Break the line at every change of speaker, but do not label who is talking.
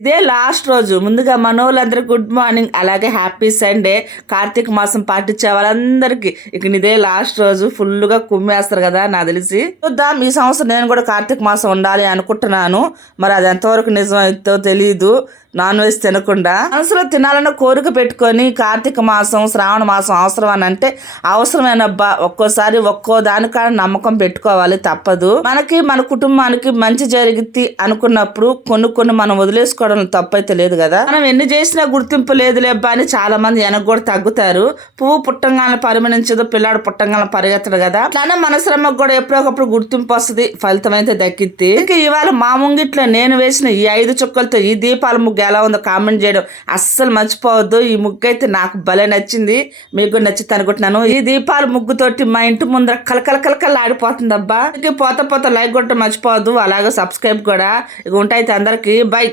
ఇదే లాస్ట్ రోజు. ముందుగా మనోళ్ళందరూ గుడ్ మార్నింగ్ అలాగే హ్యాపీ సండే కార్తీక మాసం పాటించే వాళ్ళందరికీ. ఇక ఇదే లాస్ట్ రోజు ఫుల్గా కుమ్మేస్తారు కదా నా తెలిసి. చూద్దాం ఈ సంవత్సరం నేను కూడా కార్తీక మాసం ఉండాలి అనుకుంటున్నాను. మరి అది ఎంతవరకు నిజం అవుతుందో తెలియదు నాన్ వెజ్ తినకుండా మనసులో తినాలన్న కోరిక పెట్టుకొని కార్తీక మాసం శ్రావణ మాసం అవసరం అని అంటే అవసరమేనబ్బా. ఒక్కోసారి ఒక్కో దానికాడ నమ్మకం పెట్టుకోవాలి తప్పదు. మనకి మన కుటుంబానికి మంచి జరిగిద్ది అనుకున్నప్పుడు కొన్ని కొన్ని మనం వదిలేసుకోవడం తప్పైతే లేదు కదా. మనం ఎన్ని చేసినా గుర్తింపు లేదులేబ్బా అని చాలా మంది వెనక కూడా తగ్గుతారు. పువ్వు పుట్టంగానే పరిమణించదు పిల్లాడు పుట్టంగానే పరిగెత్తడు కదా. అట్లానే మన శ్రమకు కూడా ఎప్పుడొకప్పుడు గుర్తింపు వస్తుంది ఫలితం అయితే దక్కిద్ది. ఇక ఇవాళ మా ముంగిట్లో నేను వేసిన ఈ ఐదు చుక్కలతో ఈ దీపాల ముగ్గు ఎలా ఉందో కామెంట్ చేయడం. అస్సలు మర్చిపోవద్దు. ఈ ముగ్గు అయితే నాకు భలే నచ్చింది. మీకు నచ్చింది అనుకుంటున్నాను. ఈ దీపాల ముగ్గుతోటి మా ఇంటి ముందర కలకల కలకల ఆడిపోతుంది అబ్బా పోత పోత లైక్ కొట్టడం మర్చిపోవద్దు. అలాగే సబ్స్క్రైబ్ కూడా. ఇక ఉంటాయి అందరికి. బై.